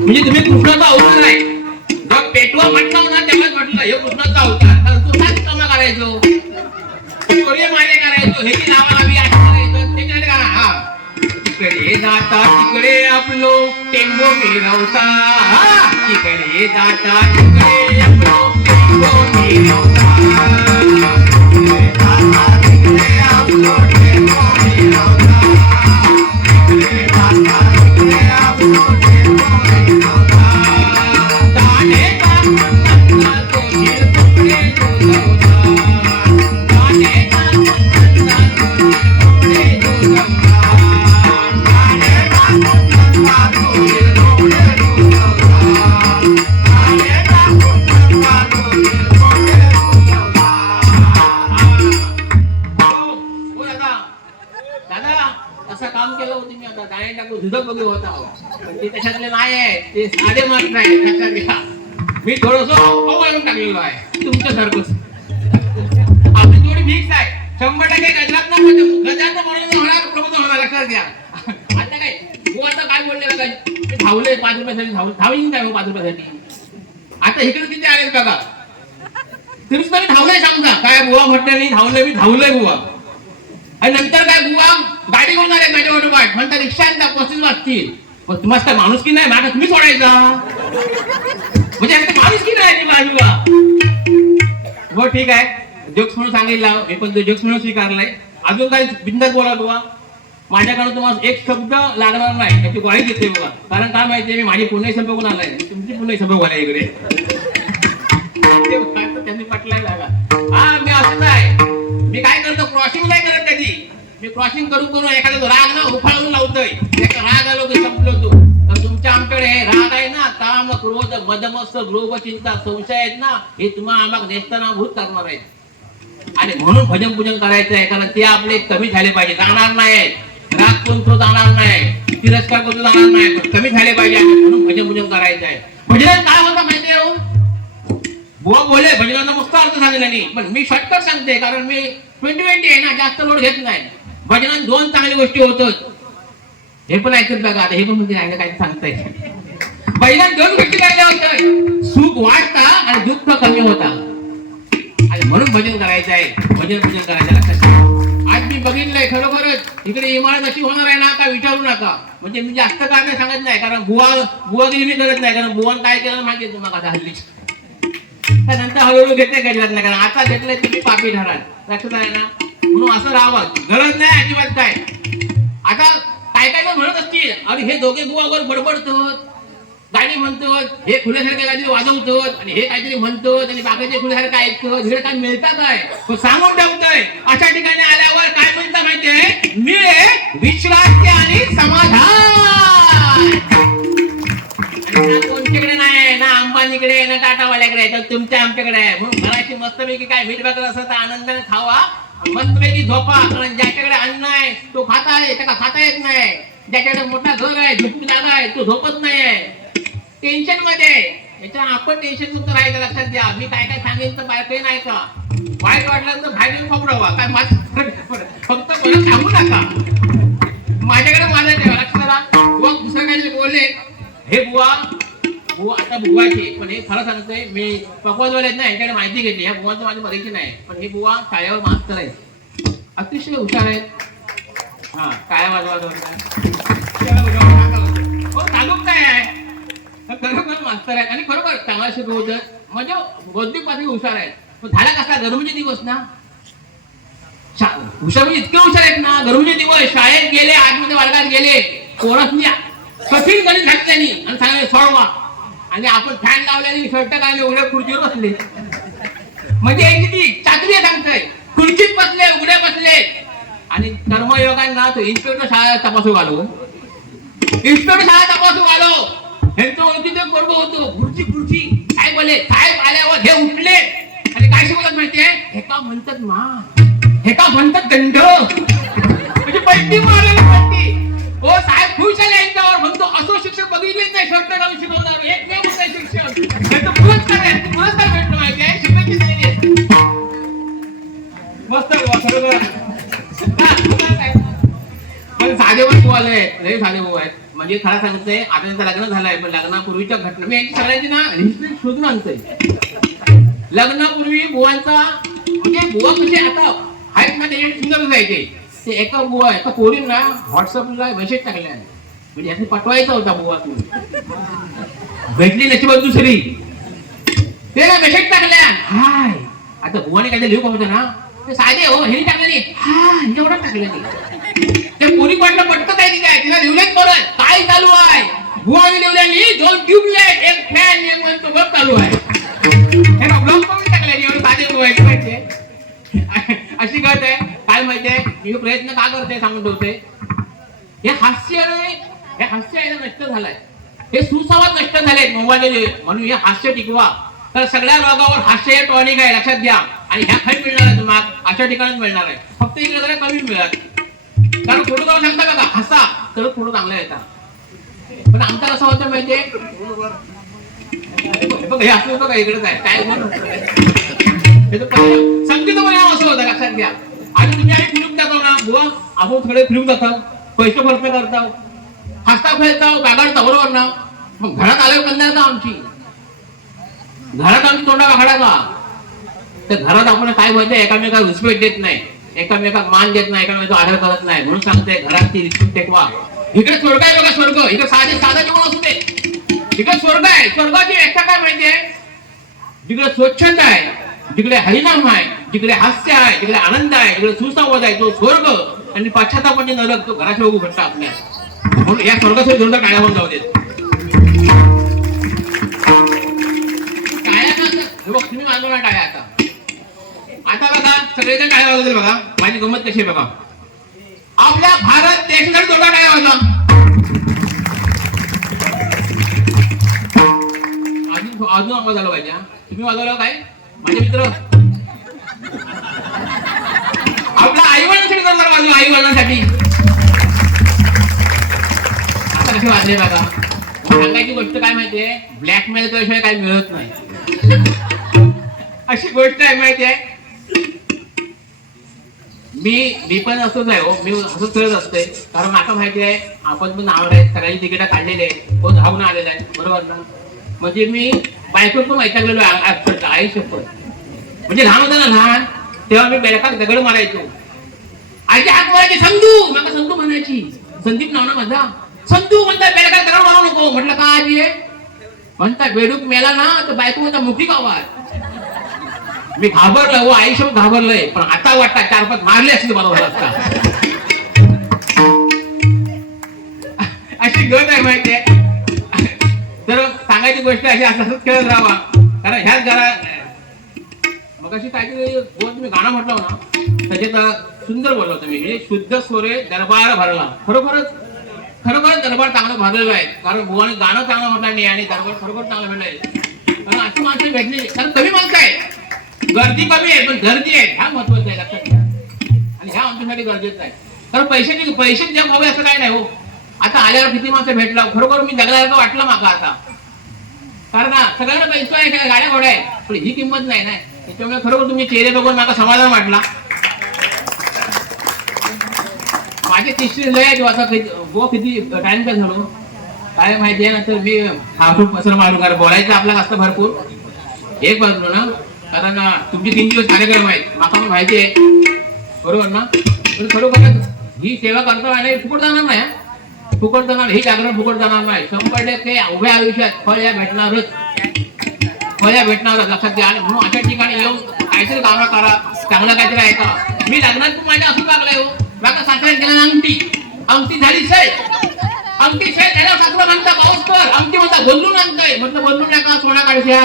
म्हणजे तुम्ही कृष्णाचा अवतार आहे. जेव्हा पेटवा म्हटलं ना तेव्हाच म्हटलं हे कृष्णाचा अवतार. तर तू काय कामा करायचो, चोरी मारे करायचो, हे की नावा लावी असं करायचं ते काय का. हा तिकडे जाता तिकडे आपलो टेंबो मिरवता, तिकडे जाता तिकडे आपलो टेंबो मिरवता, तिकडे जाता तिकडे आपलो टेंबो मिरवता, तिकडे जाता तिकडे आपलो टेंबो मिरवता, दाणे कापून तो हिरपुडे दुधवता, दाणे कापून तो हिरपुडे दुधवता. काम केलं होतं मी आता दाणे टाकून दुध बघू होता, ते त्याच्यातले नाही आहे, ते साधे मात नाही. मी थोडस मारून टाकलेलो आहे तुमच्यासारखंच. आपली थोडी फिक्स आहे 100% गजरात ना गजात म्हणून होणार प्रबोधन होणार, लक्षात घ्या. आता काय हो आता काय बोलले काय धावले 5 रुपयासाठी धावली काय हो 5 रुपयासाठी. आता इकडे किती आले बघा, तुम्ही तरी धावलंय सांगता काय बुवा म्हटलं नाही धावलंय, मी धावलंय बुवा. आणि नंतर काय बुवा गाडी होणार आहे माझ्या वाटोपाठ म्हणता रिक्षांचा 35 वाजतील. पण तुम्हाला काय माणूस की नाही माझा तुम्ही सोडायचा म्हणजे माणूस की नाही बाजूला. हो ठीक आहे जोक्स म्हणून सांगितलं मी पण तो जोक्स म्हणून स्वीकारलाय. अजून काय बिंदास बोला बुवा, माझ्याकडे तुम्हाला एक शब्द लागणार नाही त्याची ग्वाही देते बघा. कारण काय माहितीये मी माझी पुणे संपवून आलाय, तुमची पुणे संपवून आलाय इकडे. त्यांनी पटलाय लागा. हा मी असं नाही, मी काय करतो क्रॉसिंग नाही करत कधी. मी क्रॉसिंग करून करून एखादा राग ना उफाळून लावतोय, राग आलो की संपलो तू. तर तुमच्या आमच्याकडे राग आहे ना, काम क्रोध मदमस्त लोभ चिंता संशय आहेत ना, हे तुम्हाला आम्हाला नेसताना भूत करणार आहेत. आणि म्हणून भजन पूजन करायचं आहे, कारण ते आपले कमी झाले पाहिजे. जाणार नाही राग कोण तो जाणार नाही, तिरस्कार कोण जाणार नाही, पण कमी झाले पाहिजे म्हणून भजन पूजन करायचं आहे. भजन काय होतं माहितीये हो, बुवा बोले भजनाचा मस्त अर्थ सांगितला नाही, पण मी शॉर्टकट सांगते कारण मी 2020 आहे ना, जास्त लोड घेत नाही. भजनात 2 चांगल्या गोष्टी होतात, हे पण ऐकत बघा. आता हे पण म्हणजे काय सांगताय. भजनात 2 गोष्टी काय होतं, सुख वाढता आणि दुःख कमी होता. आणि म्हणून भजन करायचं आहे, भजन पूजन करायचं लक्षात. आज मी बघितलंय खरोखरच इकडे इमारत अशी होणार आहे ना का विचारू नका. म्हणजे मी जास्त कारण सांगत नाही, कारण बुवागिरी मी करत नाही, कारण बुवान काय केलं माहिती तुम्हाला हल्ली. त्यानंतर हळूहळू घेतले गजरात नाही, कारण आता घेतलंय तुम्ही पापी ठराल, लक्षात आहे ना. म्हणून असं राहावं, गरज नाही अजिबात. काय आता काय काय म्हणत असतील, अरे हे दोघे बुवावर बडबडतात, गाणी म्हणतात, हे खुल्यासारखे काहीतरी वाजवतात आणि हे काहीतरी म्हणतात आणि बाकीचे खुल्यासारखं ऐकतात, हे काय मिळतात काय तो सांगून ठेवतोय. अशा ठिकाणी आल्यावर काय म्हणता माहितीये, मिळे विश्रांती आणि समाधान. कोणच्याकडे नाही ना, अंबानीकडे ना टाटावाल्याकडे, तर तुमच्या आमच्याकडे आहे. म्हणून घराची मस्तपैकी काय मीठ भाकर असं तर आनंदाने खावा, मस्तपैकी झोपा. कारण ज्याच्याकडे अन्न आहे तो खाता आहे, त्याला खाता येत नाही. ज्याच्याकडे मोठा घर आहे, झोपून जागा आहे, तो झोपत नाही, टेन्शन मध्ये. याच्या आपण टेन्शन मुक्त राहायचं, लक्षात द्या. मी काय काय सांगेन तर बायको नाही का, वाईट वाटलं तर बाहेर येऊन खबरावा, काय फक्त मला सांगू नका. माझ्याकडे माझं ठेवा, लक्षात राहा. बुवा दुसरं काहीतरी बोलले, हे बुवा आता बुवाची, पण हे खरं सांगतोय मी पकवाजवाले आहेत ना, यांच्याकडे माहिती घेतली. ह्या बुवाचं माझी परिचय नाही, पण हे बुवा शाळेवर मास्तर आहेत, अतिशय हुशार आहेत. हा काय वाजवा हो चालूक काय आहे, खरोखर मास्तर आहेत आणि खरोखर चांगला शिकवतात. म्हणजे बौद्धिक पातळी हुशार आहेत. पण झाला कसा गरमीचे दिवस ना, हुशार म्हणजे इतके हुशार आहेत ना, गरमीचे दिवस शाळेत गेले, आतमध्ये वर्गात गेले, पोरांनी कठीण गणित घातल्यानी आणि सांगितले सोडवा, आणि आपण फॅन लावल्याने शर्ट घालले उघड्या खुर्चीवर बसले. म्हणजे हे किती चातुर्य सांगतोय, खुर्चीत बसले उघड्या बसले. आणि कर्मयोगांना तो इन्स्पेक्टर शाळा तपासू घालो, इन्स्पेक्टर शाळा तपासू घालो. ह्यांचं ओळखीचं पोरगं होतो, खुर्ची खुर्ची काय बोले, साहेब आल्यावर हे उठले आणि काय शिकवतात माहितीये, हे का म्हणतात मा, हे का म्हणतात दंड, म्हणजे पलटी मारलेली पलटी. हो साहेब खुश झाले यांच्यावर, म्हणतो असो शिक्षक बघितलेच नाही शर्ट घालून शिकवणार, एक नाही म्हणताय शिक्षक. पुरस्कार आहे, पुरस्कार भेटतो माहिती आहे, शिकायची नाही. मस्त खरोखर पण साधे भाऊ आले, लय साधे भाऊ आहेत. म्हणजे खरं सांगते आता त्यांचं लग्न झालंय पण लग्नापूर्वीच्या घटना मी यांची सगळ्यांची ना हिस्ट्री शोधून आणतोय. लग्नापूर्वी बुवांचा म्हणजे बुवा कसे आता आहेत ना ते सुंदर जायचे ते एका बुवा एका पोरींना व्हॉट्सअपला मेसेज टाकल्या म्हणजे यातून पाठवायचा होता बुवा तू भेटली नशिबात दुसरी ते मेसेज टाकल्या हाय आता बुवाने काय लिहू का होतं ना ते साधे हो हे टाकले हाय एवढं टाकलं ते पोरी पाटलं पटकं काय काय तिला लिहलेच परत काय चालू आहे बुवाने लिहिलेली 2 ट्यूबलाईट एक फॅन एक म्हणतो बघ चालू आहे हे ब्लॉग करून टाकले एवढं साधे बुवायचे माहितीये अशी गत आहे काय माहितीये मी प्रयत्न का करते सांगून ठेवते हे हास्य आहे ना नष्ट झालाय हे सुसंवाद नष्ट झाले मोबाईल म्हणून हे हास्य टिकवा तर सगळ्या रोगावर हास्य टॉनिक आहे लक्षात घ्या आणि ह्या खाली मिळणार आहे तुम्हाला अशा ठिकाणीच मिळणार आहे फक्त इकडे जरा कमी मिळत कारण फोटो काढून सांगता का हसा तर फोटो चांगला येतात पण आमचा कसं होतं माहितीये हे असं होतं का इकडेच आहे काय संगीत असं होतं लक्षात घ्या आणि तुम्ही आम्ही फिरून जातो ना बुवा आपण सगळे फिरून जातात पैसे खर्च करता हसता खेळता बागाडता बरोबर ना मग घरात आल्यावर कन्या का आमची घरात आमची तोंडा वाकडायचा तर घरात आपण काय म्हणते एकामेकाला रिस्पेक्ट देत नाही एकामेकाला मान देत नाही एकामेकाचा आदर करत नाही म्हणून सांगते घरात ती रिस्पेक्ट टेकवा इकडे स्वर्ग आहे बघा स्वर्ग इकडे साधा जीवन असू दे तिकडे स्वर्ग आहे स्वर्गाची व्याख्या काय माहितीये जिकडे स्वच्छता आहे जिकडे हरिनाम आहे जिकडे हास्य आहे जिकडे आनंद आहे जिकडे सुसंवाद आहे तो स्वर्ग आणि पश्चाताप म्हणजे नरक तो घराच्या बघू घडता आपल्या म्हणून या स्वर्गाचे जोरदार टाळ्या होऊन जाऊ देत बघ तुम्ही मानलो ना टाळ्या आता बघा सगळेजण टाळ्या वाजवले बघा माझी गंमत कशी आहे बघा आपल्या भारत देशासाठी जोरदार टाळ्या वाजवा अजून आवाज आला पाहिजे तुम्ही वाजवला काय माझे मित्र आपल्या आई वडिलांसाठी जोरदार वाजवा आई वडिलांसाठी आता कसे वाजले बघा सांगायची गोष्ट काय माहितीये ब्लॅकमेल केल्याशिवाय काही मिळत नाही अशी गोष्ट आहे माहितीये मी पण असंच आहे हो मी असंच करत असते कारण आता माहिती आहे आपण पण नाव आहे सगळ्यांची तिकीट काढलेले आहे कोण धावून आलेला आहे बरोबर ना म्हणजे मी बायकोत पण वैतागलेलो आई शपथ म्हणजे लहान होता ना लहान तेव्हा मी बेळकात दगड मारायचो आईची हात मारायची संधू मला संधू म्हणायची संदीप नाव ना माझा संधू म्हणतात बेळकात दगड मारू नको म्हटलं का आजी आहे म्हणतात बेडूक मेला ना तर बायको म्हणता मुठी गावात मी घाबरलो हो आईशोब घाबरलोय पण आता वाटतं 4-5 मारले असते बरोबर असता अशी गत आहे माहितीये तर सांगायची गोष्ट अशी असंच खेळत राहावा कारण ह्याच घरात मग अशी काहीतरी तुम्ही गाणं म्हटलं ना त्याच्यात सुंदर बोललो तुम्ही म्हणजे शुद्ध स्वरे दरबार भरला खरोखरच दरबार चांगला भरलेला आहे कारण भुवाने गाणं चांगलं म्हटलं नाही आणि दरबार खरोखर चांगलं भेटलंय कारण अशी माणसं भेटली कारण कमी माणसं आहे गर्दी कमी आहे पण गर्दी आहे ह्या महत्वाचं आहे लक्षात घ्या आणि ह्या आमच्यासाठी गरजेचं आहे कारण पैसे जग हवे असं काय नाही हो आता आल्यावर किती माणसं भेटला खरोखर मी जगल्यासारखं वाटलं माका आता कारण सगळ्यांना पैसा आहे गाड्या घोड्या आहे पण ही किंमत नाही ना त्याच्यामुळे खरोखर तुम्ही चेहरे बघून मला समाधान वाटला माझी तिसरी लय आहे आता किती टाइम काय झालो काय माहिती आहे ना तर मी हाफूट पसर मारू कारण बोलायचं आपल्याला असतं भरपूर एक बाजू ना कारण तुमचे 3 दिवस कार्यक्रम आहेत माका पण माहिती आहे बरोबर ना तर खरोखर ही सेवा करता आणि फुकट जाणार नाही फुकट जाणार ही जागरण फुकट जाणार नाही 100% उभ्या आयुष्यात फळ या भेटणारच लक्षात घ्या आणि म्हणून अशा ठिकाणी येऊन काहीतरी कामं करा चांगलं काहीतरी ऐका मी लग्नात तू माझ्या असू लागलाय हो माझ्या सासऱ्यात गेला अंगठी झाली अंगठी त्याला सासरा म्हणता पाऊस कर अंगठी म्हणता बोलून आणतोय म्हटलं बोलून नका सोना काढशा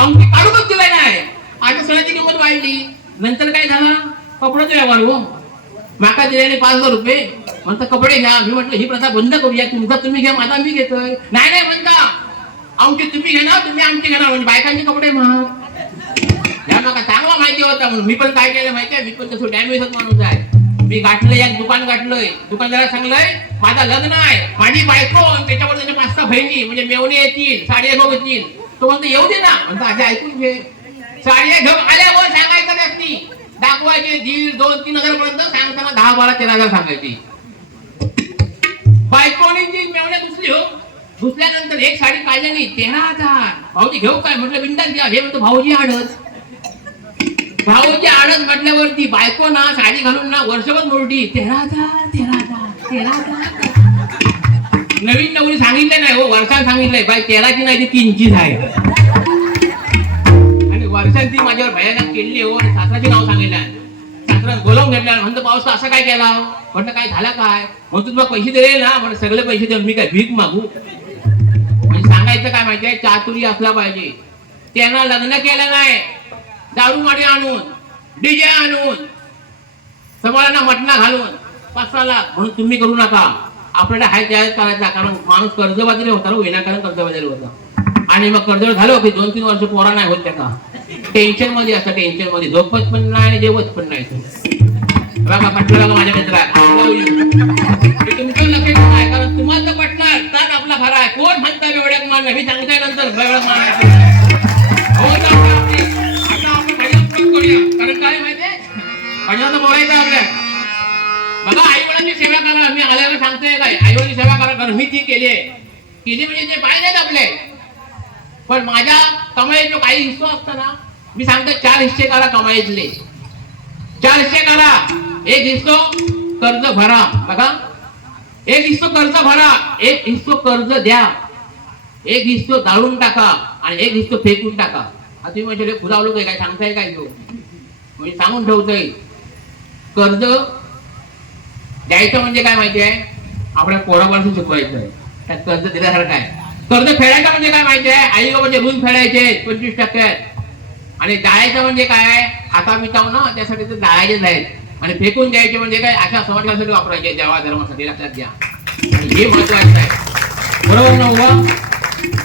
अंगठी काढूनच दिलाय नाही आता सोन्याची किंमत वाढली नंतर काय झालं कपड्याचा व्यवहार हो माका दिल्याने 5,000 रुपये म्हणता कपडे घ्या मी म्हटलं ही प्रथा बंद करूया तुमचा तुम्ही घ्या माझा मी घेतोय नाही म्हणता अंगठी तुम्ही घेणार तुम्ही अंगठी घेणार म्हणजे बायकांचे कपडे महाग या माका चांगला माहिती होता म्हणून मी पण काय केलं माहितीये मी पण तसं डॅमेजच माणूस आहे मी गाठलंय एक दुकान गाठलंय दुकानदाराला सांगलंय माझा लग्न आहे माझी बायको त्याच्यावर त्याच्या 5-6 बहिणी म्हणजे मेवणे येतील साडी घेतील तो म्हणतो येऊ दे ना म्हणतो आधी ऐकून घे साडी घेऊन आल्यावर सांगायचं त्यासनी दाखवायचे 1,500, 2,000, 3,000 पर्यंत सांगताना 10,000, 12,000, 13,000 सांगायची बायकोने जी मेवण्या दुसली हो, दुसल्यानंतर एक साडी पाहिजे नाही 13,000. भाऊजी घेऊ काय म्हटलं, बिंदास घ्या. हे म्हणतो भाऊजी आडत म्हटल्यावरती बायको ना साडी घालून ना वर्षभर मोरडी 13,000. नवीन नवरी सांगितलं नाही हो, वर्षात सांगितलंय बाई 13ची नाही ती 3चीच आहे. आणि वर्षात ती माझ्यावर भयानक केली हो. आणि सासराचे नाव सांगितलं, सासरा बोलावून घेतलं. म्हणतो पाऊस असं काय केला, म्हटलं काय झालं काय, म्हणतो तुला पैसे दिले ना, म्हणजे सगळे पैसे देऊन मी काय भीक मागू. म्हणजे सांगायचं काय माहितीये, चातुरी असला पाहिजे. त्यांना लग्न केलं नाही, दारू माडी आणून डीजे आणून समाजांना मटणा घालून 5-6 लाख म्हणून तुम्ही करू नका. आपल्याला हाय त्याच करायचा, कारण माणूस कर्जबाजारी होता, विनाकारण कर्जबाजारी होता. आणि मग कर्ज झालं की 2-3 वर्ष पोरा नाही होत, त्याचा टेन्शन मध्ये असं, टेन्शन मध्ये झोपत पण नाही, जेवत पण नाही. बघा पटलं बघा माझ्या मित्रा, तुमचं लक्षात नाही, कारण तुम्हाला पटणार तर आपला खरा आहे. कोण म्हणता एवढ्या मान नाही, मी सांगताय नंतर वेगळं मान. कारण काय माहितीये, पहिल्यांदा बोलायचं आपल्या. बघा आई वडिलांची सेवा करा. मी आल्यावर सांगतोय काय, आई वडिलांची सेवा करा, कारण मी ती केली म्हणजे ते पाहिजेत आपले. पण माझ्या कमाईत जो काही हिस्सा असतो ना, मी सांगतो 4 हिस्से करा कमाईतले. 4 हिस्से करा. एक हिस्सो कर्ज भरा. बघा, एक हिस्सो कर्ज भरा, एक हिस्सो कर्ज द्या, एक हिस्सो दाळून टाका आणि एक हिस्सो फेकून टाका. असे म्हणजे खुदावलो काय सांगताय काय तो, म्हणजे सांगून ठेवतोय. कर्ज द्यायचं म्हणजे काय माहिती आहे, आपल्या पोरापासून शिकवायचं आहे. त्यात कर्ज दिल्यासारखं आहे. कर्ज फेडायचं म्हणजे काय माहिती आहे, आई बाबाचे ऋण फेडायचे 25%. आणि जायचं म्हणजे काय, हाता मिटाव ना, त्यासाठी ते जायचेच आहेत. आणि फेकून द्यायचे म्हणजे काय, अशा समाजासाठी वापरायचे, देवा धर्मासाठी. लक्षात घ्या, हे महत्वाचं आहे. बरोबर ना उभा,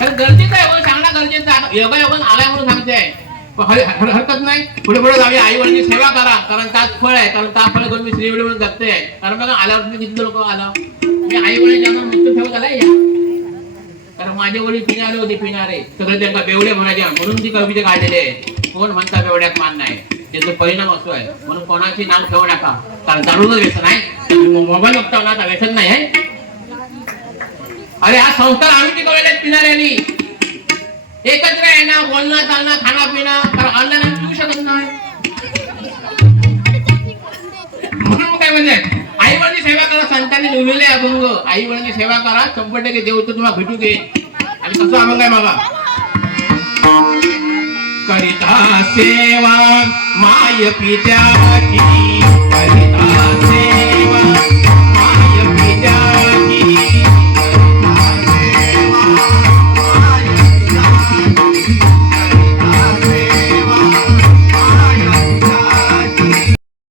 तर गरजेचं आहे, चांगला गरजेचं आहे. योगायोगन आलाय म्हणून सांगते, हरकत नाही. पुढे पुढे जाऊया. आई वडिलांची सेवा करा, कारण त्यात फळ आहे. कारण त्या फळ करून मी श्रीवडी म्हणून जगते. कारण बघा आल्यावर तुम्ही किती लोक आला, मी आई वडील मृत्यू ठेवत आलाय. कारण माझे वडील पिणारे होते, पिणारे सगळे त्यांना बेवडे म्हणायचे, म्हणून ती कविता काढलेली आहे. कोण म्हणता बेवड्यात मान नाही, त्याचा परिणाम असतो आहे. म्हणून कोणाची नाव ठेवू नका, कारण दारूचं व्यसन आहे. मोबाईल बघता ना, व्यसन नाही आहे. अरे हा संस्कार आम्ही टिकवलेले पिणाऱ्यांनी. एकत्र येणं, बोलणं, चालणं, खाणं पिणं, कारण ऑनलाईन आम्ही पिऊ शकत नाही. म्हणून काय म्हणजे आई वडिलांची सेवा करा. संतांनी लिहिलेले अभंग, आई वडिलांची सेवा करा, 100% देव तर तुम्हाला भेटू दे. आणि कसं अभंग आहे बघा, करिता सेवा माय पित्याची,